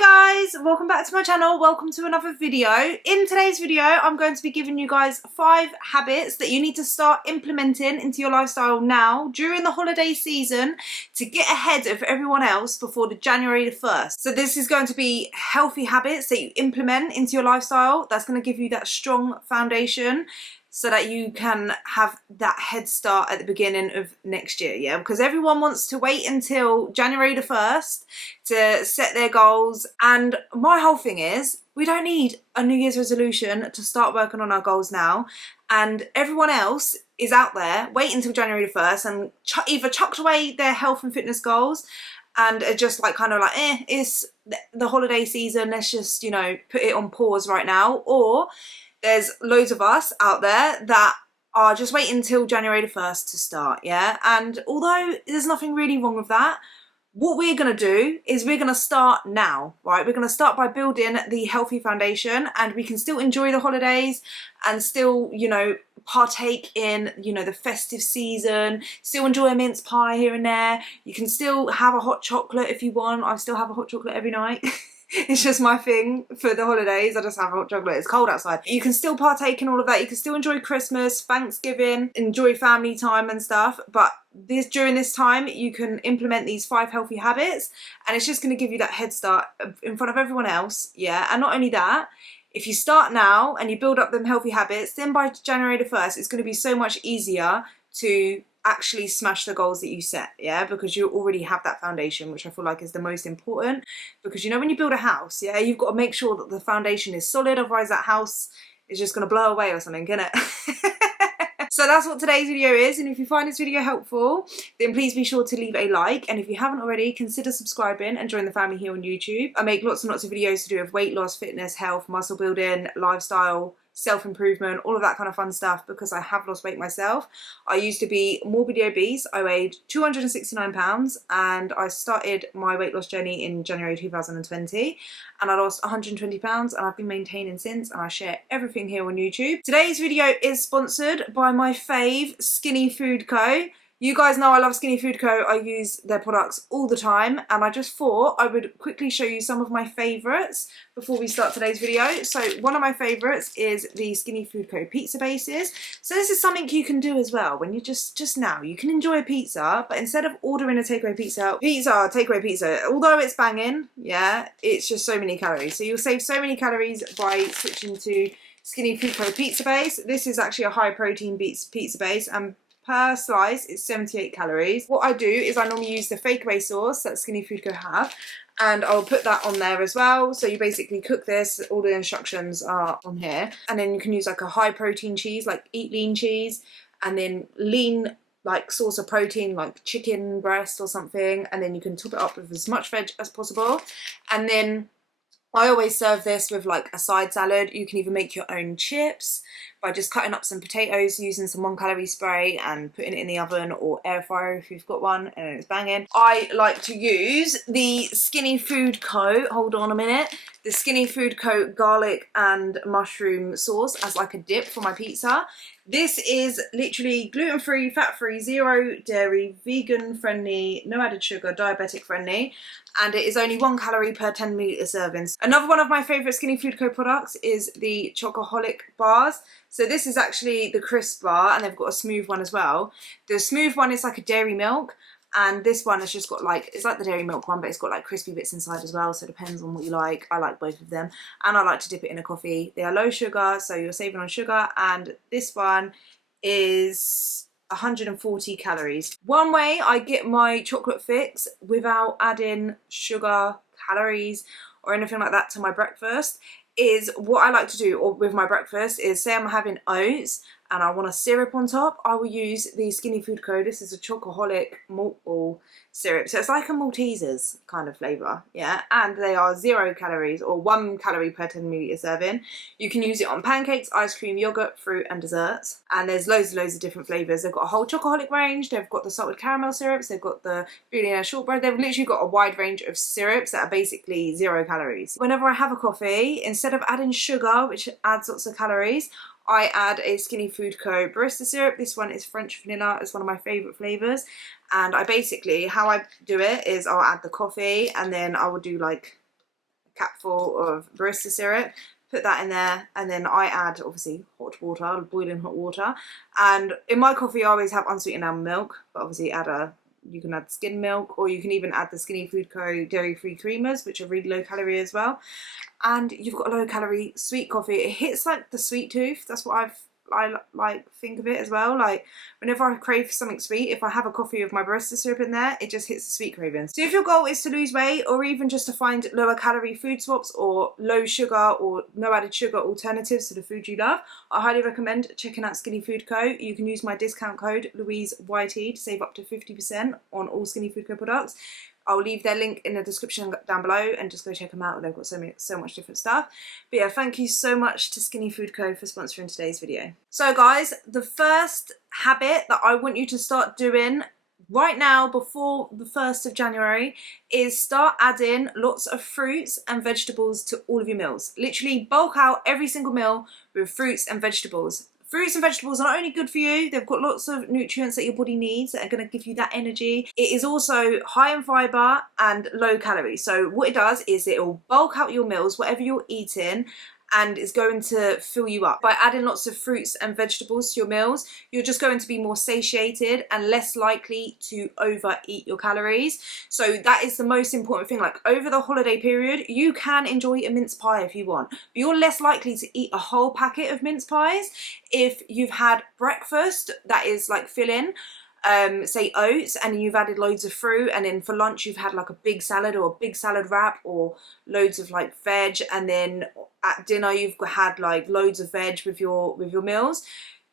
Guys, welcome back to my channel. Welcome to another video. In today's video, I'm going to be giving you guys 5 habits that you need to start implementing into your lifestyle now during the holiday season to get ahead of everyone else before the January the 1st. So this is going to be healthy habits that you implement into your lifestyle that's going to give you that strong foundation so that you can have that head start at the beginning of next year, yeah? Because everyone wants to wait until January the 1st to set their goals. And my whole thing is, we don't need a New Year's resolution to start working on our goals now. And everyone else is out there waiting until January the 1st and either chucked away their health and fitness goals and are just like kind of like, it's the holiday season, let's just, you know, put it on pause right now. Or there's loads of us out there that are just waiting until January the 1st to start, yeah? And although there's nothing really wrong with that, what we're going to do is we're going to start now, right? We're going to start by building the healthy foundation, and we can still enjoy the holidays and still, you know, partake in, you know, the festive season, still enjoy a mince pie here and there. You can still have a hot chocolate if you want. I still have a hot chocolate every night. It's just my thing for the holidays. I just have hot chocolate. It's cold outside. You can still partake in all of that. You can still enjoy Christmas, Thanksgiving, enjoy family time and stuff. But during this time, you can implement these 5 healthy habits, and it's just going to give you that head start in front of everyone else. Yeah. And not only that, if you start now and you build up them healthy habits, then by January the 1st, it's going to be so much easier to actually smash the goals that you set, yeah, because you already have that foundation, which I feel like is the most important. Because, you know, when you build a house, yeah, you've got to make sure that the foundation is solid, otherwise that house is just going to blow away or something, isn't it? So that's what today's video is, and if you find this video helpful, then please be sure to leave a like, and if you haven't already, consider subscribing and join the family here on YouTube. I make lots and lots of videos to do with weight loss, fitness, health, muscle building, lifestyle, self-improvement, all of that kind of fun stuff, because I have lost weight myself. I used to be morbidly obese. I weighed 269 pounds and I started my weight loss journey in January 2020, and I lost 120 pounds and I've been maintaining since, and I share everything here on YouTube. Today's video is sponsored by my fave, Skinny Food Co. You guys know I love Skinny Food Co. I use their products all the time, and I just thought I would quickly show you some of my favourites before we start today's video. So one of my favourites is the Skinny Food Co. pizza bases. So this is something you can do as well when you just now. You can enjoy a pizza, but instead of ordering a takeaway takeaway pizza, although it's banging, yeah, it's just so many calories. So you'll save so many calories by switching to Skinny Food Co. pizza base. This is actually a high protein pizza base, and per slice is 78 calories. What I do is I normally use the fake away sauce that Skinny Food Co have, and I'll put that on there as well. So you basically cook this, all the instructions are on here, and then you can use like a high protein cheese, like Eat Lean cheese, and then lean like source of protein like chicken breast or something, and then you can top it up with as much veg as possible. And then I always serve this with like a side salad. You can even make your own chips by just cutting up some potatoes, using some 1-calorie spray and putting it in the oven or air fryer if you've got one, and it's banging. I like to use the Skinny Food Co. Hold on a minute. The Skinny Food Co. garlic and mushroom sauce as like a dip for my pizza. This is literally gluten-free, fat-free, 0 dairy, vegan-friendly, no added sugar, diabetic-friendly, and it is only 1 calorie per 10 ml servings. Another one of my favourite Skinny Food Co. products is the Chocoholic bars. So this is actually the crisp bar, and they've got a smooth one as well. The smooth one is like a dairy milk, and this one has just got like, it's like the dairy milk one, but it's got like crispy bits inside as well, so it depends on what you like. I like both of them, and I like to dip it in a coffee. They are low sugar, so you're saving on sugar, and this one is 140 calories. One way I get my chocolate fix without adding sugar, calories, or anything like that to my breakfast is, what I like to do or with my breakfast is, say I'm having oats and I want a syrup on top, I will use the Skinny Food Co. This is a Chocoholic malt ball syrup. So it's like a Maltesers kind of flavour, yeah? And they are 0 calories or 1 calorie per 10 ml serving. You can use it on pancakes, ice cream, yoghurt, fruit and desserts. And there's loads of different flavours. They've got a whole Chocoholic range. They've got the salted caramel syrups. They've got the billionaire shortbread. They've literally got a wide range of syrups that are basically 0 calories. Whenever I have a coffee, instead of adding sugar, which adds lots of calories, I add a Skinny Food Co. barista syrup. This one is French vanilla. It's one of my favourite flavours. And I basically, how I do it is I'll add the coffee, and then I will do like capful of barista syrup, put that in there, and then I add obviously hot water, boiling hot water. And in my coffee I always have unsweetened almond milk, but obviously you can add skim milk, or you can even add the Skinny Food Co dairy-free creamers, which are really low calorie as well. And you've got a low calorie sweet coffee. It hits like the sweet tooth. That's what I like think of it as well. Like whenever I crave something sweet, if I have a coffee with my barista syrup in there, it just hits the sweet cravings. So if your goal is to lose weight, or even just to find lower calorie food swaps or low sugar or no added sugar alternatives to the food you love, I highly recommend checking out Skinny Food Co. You can use my discount code LOUISEYT to save up to 50% on all Skinny Food Co products. I'll leave their link in the description down below, and just go check them out. They've got so much different stuff. But yeah, thank you so much to Skinny Food Co for sponsoring today's video. So guys, the first habit that I want you to start doing right now before the 1st of January is start adding lots of fruits and vegetables to all of your meals. Literally bulk out every single meal with fruits and vegetables. Fruits and vegetables are not only good for you, they've got lots of nutrients that your body needs that are going to give you that energy. It is also high in fibre and low calorie. So what it does is it will bulk out your meals, whatever you're eating, and is going to fill you up. By adding lots of fruits and vegetables to your meals, you're just going to be more satiated and less likely to overeat your calories. So that is the most important thing. Like over the holiday period, you can enjoy a mince pie if you want, but you're less likely to eat a whole packet of mince pies if you've had breakfast that is like filling, say oats, and you've added loads of fruit, and then for lunch you've had like a big salad or a big salad wrap or loads of like veg, and then at dinner you've had like loads of veg with your meals.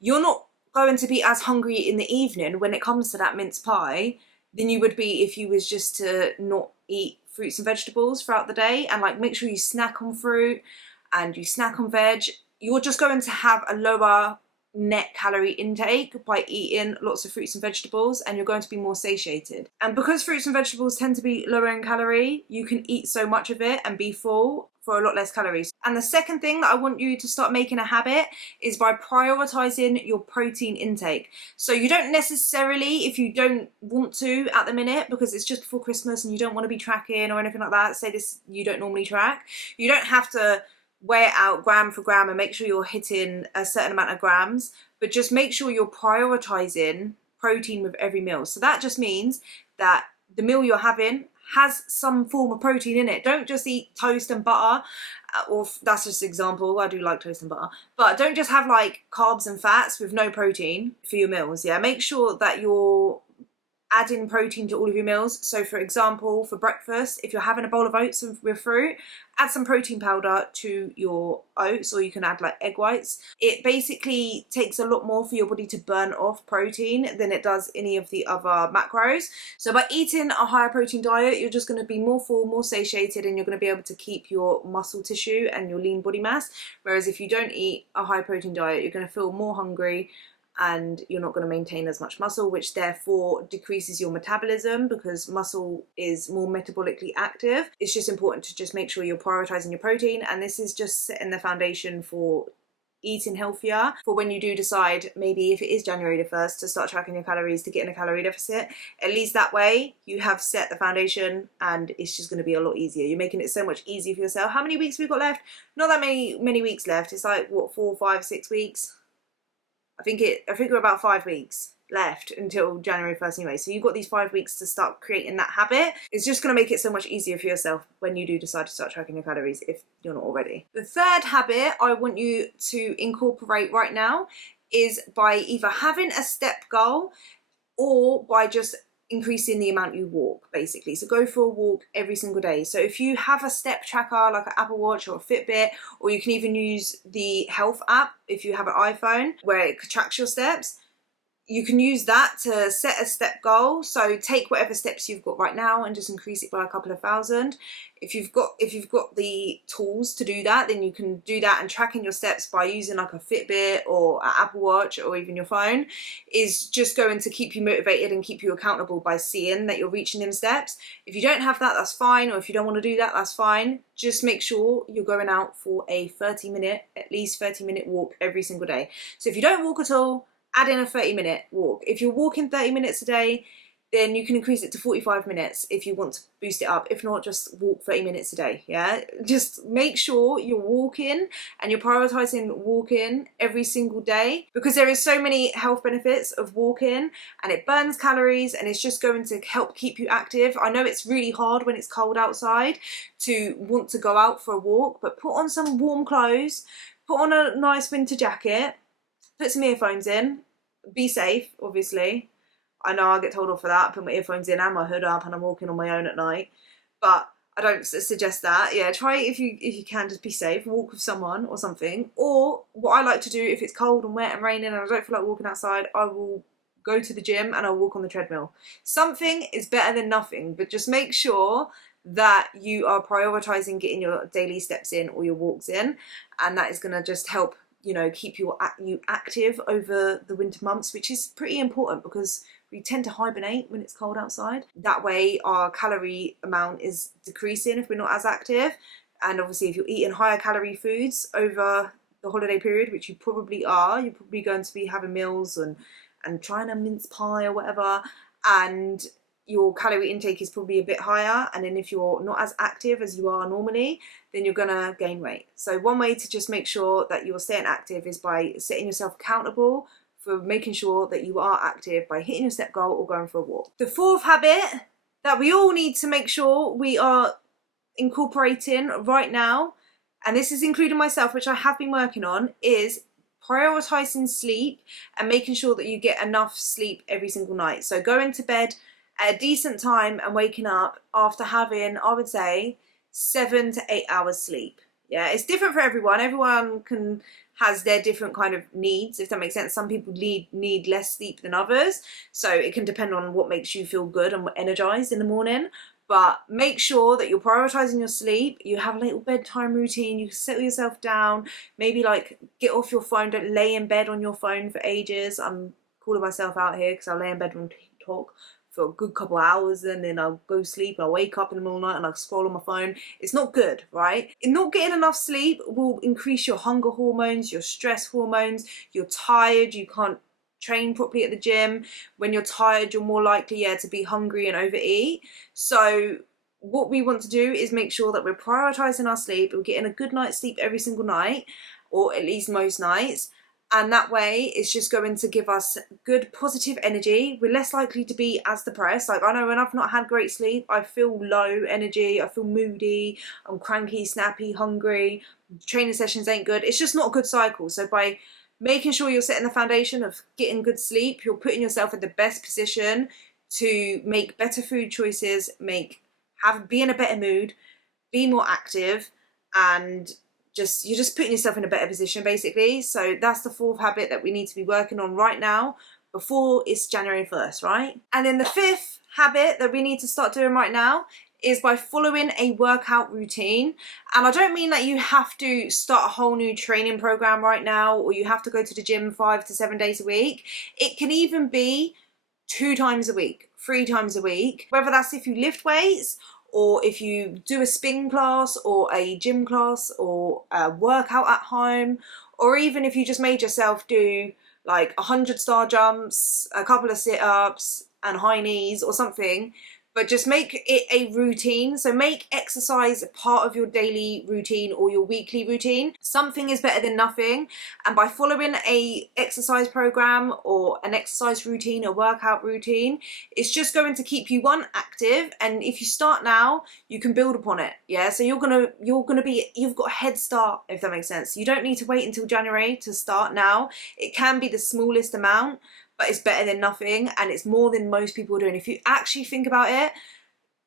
You're not going to be as hungry in the evening when it comes to that mince pie than you would be if you was just to not eat fruits and vegetables throughout the day. And like, make sure you snack on fruit and you snack on veg. You're just going to have a lower net calorie intake by eating lots of fruits and vegetables, and you're going to be more satiated. And because fruits and vegetables tend to be lower in calorie, you can eat so much of it and be full for a lot less calories. And the second thing that I want you to start making a habit is by prioritizing your protein intake. So you don't necessarily, if you don't want to at the minute, because it's just before Christmas and you don't want to be tracking or anything like that, say this, you don't normally track, you don't have to weigh it out gram for gram and make sure you're hitting a certain amount of grams, but just make sure you're prioritizing protein with every meal. So that just means that the meal you're having has some form of protein in it. Don't just eat toast and butter, or that's just an example, I do like toast and butter, but don't just have like carbs and fats with no protein for your meals. Yeah, make sure that you're adding protein to all of your meals. So for example, for breakfast, if you're having a bowl of oats with fruit, add some protein powder to your oats, or you can add like egg whites. It basically takes a lot more for your body to burn off protein than it does any of the other macros. So by eating a higher protein diet, you're just going to be more full, more satiated, and you're going to be able to keep your muscle tissue and your lean body mass. Whereas if you don't eat a high protein diet, you're going to feel more hungry, and you're not going to maintain as much muscle, which therefore decreases your metabolism, because muscle is more metabolically active. It's just important to just make sure you're prioritizing your protein, and this is just setting the foundation for eating healthier for when you do decide, maybe if it is January the 1st, to start tracking your calories, to get in a calorie deficit. At least that way you have set the foundation, and it's just going to be a lot easier. You're making it so much easier for yourself. How many weeks we've got left? Not that many weeks left. It's like what, 4, 5, 6 weeks? I think we're about 5 weeks left until January 1st anyway. So you've got these 5 weeks to start creating that habit. It's just going to make it so much easier for yourself when you do decide to start tracking your calories, if you're not already. The third habit I want you to incorporate right now is by either having a step goal or by just increasing the amount you walk, basically. So go for a walk every single day. So if you have a step tracker like an Apple Watch or a Fitbit, or you can even use the health app if you have an iPhone where it tracks your steps, you can use that to set a step goal. So take whatever steps you've got right now and just increase it by a couple of thousand. If you've got the tools to do that, then you can do that, and tracking your steps by using like a Fitbit or an Apple Watch or even your phone is just going to keep you motivated and keep you accountable by seeing that you're reaching them steps. If you don't have that, that's fine, or if you don't want to do that, that's fine. Just make sure you're going out for a at least 30-minute walk every single day. So if you don't walk at all, add in a 30-minute walk. If you're walking 30 minutes a day, then you can increase it to 45 minutes if you want to boost it up. If not, just walk 30 minutes a day, yeah? Just make sure you're walking and you're prioritizing walking every single day, because there is so many health benefits of walking, and it burns calories and it's just going to help keep you active. I know it's really hard when it's cold outside to want to go out for a walk, but put on some warm clothes, put on a nice winter jacket, put some earphones in, be safe, obviously. I know I get told off for that, put my earphones in and my hood up and I'm walking on my own at night, but I don't suggest that. Yeah, try it if you can, just be safe, walk with someone or something. Or what I like to do, if it's cold and wet and raining and I don't feel like walking outside, I will go to the gym and I'll walk on the treadmill. Something is better than nothing, but just make sure that you are prioritizing getting your daily steps in or your walks in, and that is going to just help, you know, keep you active over the winter months, which is pretty important because we tend to hibernate when it's cold outside. That way our calorie amount is decreasing if we're not as active. And obviously if you're eating higher calorie foods over the holiday period, which you probably are, you're probably going to be having meals and trying a mince pie or whatever, and your calorie intake is probably a bit higher, and then if you're not as active as you are normally, then you're gonna gain weight. So one way to just make sure that you're staying active is by setting yourself accountable for making sure that you are active by hitting your step goal or going for a walk. The fourth habit that we all need to make sure we are incorporating right now, and this is including myself, which I have been working on, is prioritizing sleep and making sure that you get enough sleep every single night. So going to bed at a decent time and waking up after having, I would say, 7 to 8 hours sleep. Yeah, it's different for everyone. Everyone has their different kind of needs, if that makes sense. Some people need less sleep than others, so it can depend on what makes you feel good and energized in the morning. But make sure that you're prioritizing your sleep. You have a little bedtime routine. You settle yourself down. Maybe like get off your phone. Don't lay in bed on your phone for ages. I'm calling myself out here because I lay in bed on TikTok for a good couple of hours and then I'll go sleep and I'll wake up in the middle of the night and I'll scroll on my phone. It's not good, right? Not getting enough sleep will increase your hunger hormones, your stress hormones. You're tired, you can't train properly at the gym. When you're tired, you're more likely, to be hungry and overeat. So what we want to do is make sure that we're prioritizing our sleep. We're getting a good night's sleep every single night, or at least most nights. And that way it's just going to give us good positive energy. We're less likely to be as depressed. Like I know when I've not had great sleep, I feel low energy, I feel moody, I'm cranky, snappy, hungry, training sessions ain't good. It's just not a good cycle. So by making sure you're setting the foundation of getting good sleep, you're putting yourself in the best position to make better food choices, be in a better mood, be more active, and you're just putting yourself in a better position basically. So that's the fourth habit that we need to be working on right now before it's January 1st, right? And then the fifth habit that we need to start doing right now is by following a workout routine. And I don't mean that you have to start a whole new training program right now, or you have to go to the gym 5 to 7 days a week. It can even be 2 times a week, 3 times a week, whether that's if you lift weights, or if you do a spin class or a gym class or a workout at home, or even if you just made yourself do like 100 star jumps, a couple of sit-ups and high knees or something. But just make it a routine. So make exercise part of your daily routine or your weekly routine. Something is better than nothing. And by following a exercise program or an exercise routine, a workout routine, it's just going to keep you active. And if you start now, you can build upon it. Yeah. So you've got a head start, if that makes sense. You don't need to wait until January to start now. It can be the smallest amount, but it's better than nothing, and it's more than most people are doing. If you actually think about it,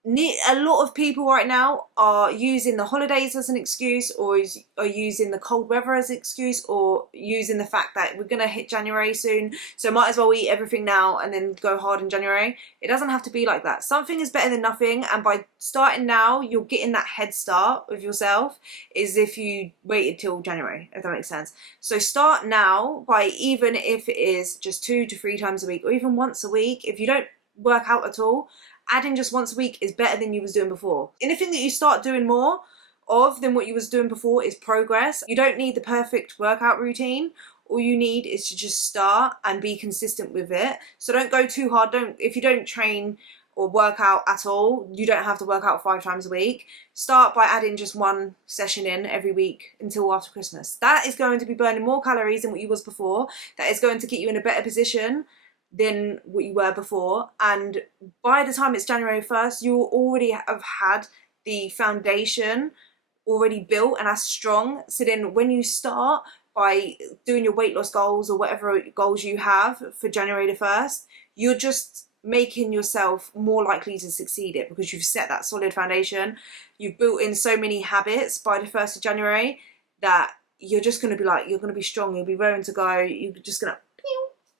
a lot of people right now are using the holidays as an excuse, or are using the cold weather as an excuse, or using the fact that we're going to hit January soon, so might as well eat everything now and then go hard in January. It doesn't have to be like that. Something is better than nothing, and by starting now, you're getting that head start with yourself, is if you waited till January, if that makes sense. So start now by, even if it is just 2 to 3 times a week, or even once a week. If you don't work out at all, adding just once a week is better than you was doing before. Anything that you start doing more of than what you was doing before is progress. You don't need the perfect workout routine All you need is to just start and be consistent with it. So don't go too hard. If you don't train or work out at all, you don't have to work out 5 times a week. Start by adding just 1 session in every week until after Christmas. That is going to be burning more calories than what you was before. That is going to get you in a better position than what you were before. And by the time it's January 1st, you will already have had the foundation already built and as strong. So then when you start by doing your weight loss goals or whatever goals you have for January the 1st, you're just making yourself more likely to succeed it, because you've set that solid foundation. You've built in so many habits by the 1st of January that you're just going to be like, you're going to be strong, you'll be raring to go, you're just going to,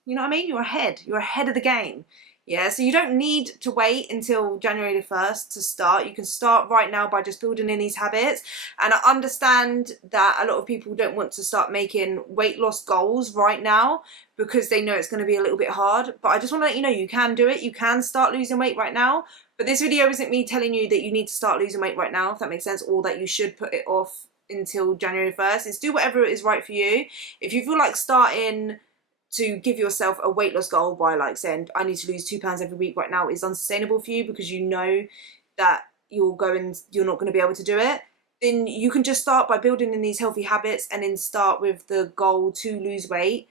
you know what I mean? You're ahead of the game. Yeah, so you don't need to wait until January the 1st to start. You can start right now by just building in these habits. And I understand that a lot of people don't want to start making weight loss goals right now because they know it's going to be a little bit hard. But I just want to let you know, you can do it. You can start losing weight right now. But this video isn't me telling you that you need to start losing weight right now, if that makes sense, or that you should put it off until January 1st. It's do whatever is right for you. If you feel like starting to give yourself a weight loss goal by like saying, I need to lose 2 pounds every week right now, is unsustainable for you, because you know that you're not going to be able to do it, then you can just start by building in these healthy habits and then start with the goal to lose weight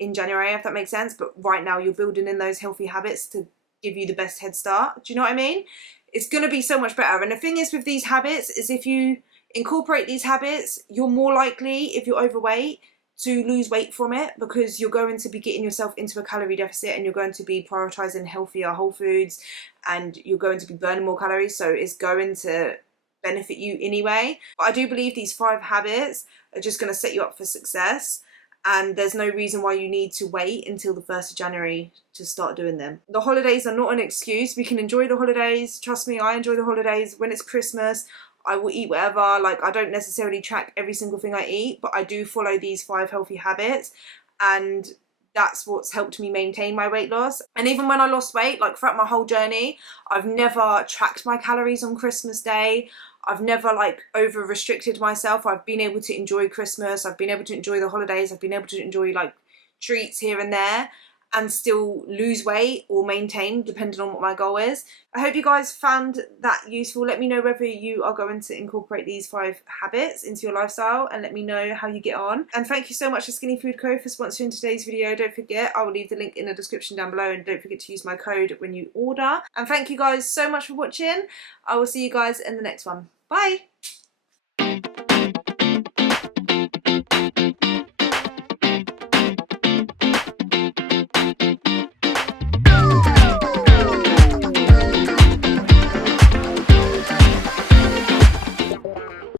in January, if that makes sense. But right now you're building in those healthy habits to give you the best head start. Do you know what I mean? It's going to be so much better. And the thing is with these habits is, if you incorporate these habits, you're more likely, if you're overweight, to lose weight from it, because you're going to be getting yourself into a calorie deficit and you're going to be prioritizing healthier whole foods and you're going to be burning more calories, so it's going to benefit you anyway. But I do believe these 5 habits are just going to set you up for success, and there's no reason why you need to wait until the 1st of January to start doing them. The holidays are not an excuse. We can enjoy the holidays. Trust me, I enjoy the holidays. When it's Christmas, I will eat whatever. Like, I don't necessarily track every single thing I eat, but I do follow these 5 healthy habits, and that's what's helped me maintain my weight loss. And even when I lost weight, like throughout my whole journey, I've never tracked my calories on Christmas Day. I've never like over restricted myself. I've been able to enjoy Christmas. I've been able to enjoy the holidays. I've been able to enjoy like treats here and there, and still lose weight or maintain, depending on what my goal is. I hope you guys found that useful. Let me know whether you are going to incorporate these 5 habits into your lifestyle, and let me know how you get on. And thank you so much to Skinny Food Co for sponsoring today's video. Don't forget, I will leave the link in the description down below, and don't forget to use my code when you order. And thank you guys so much for watching. I will see you guys in the next one. Bye!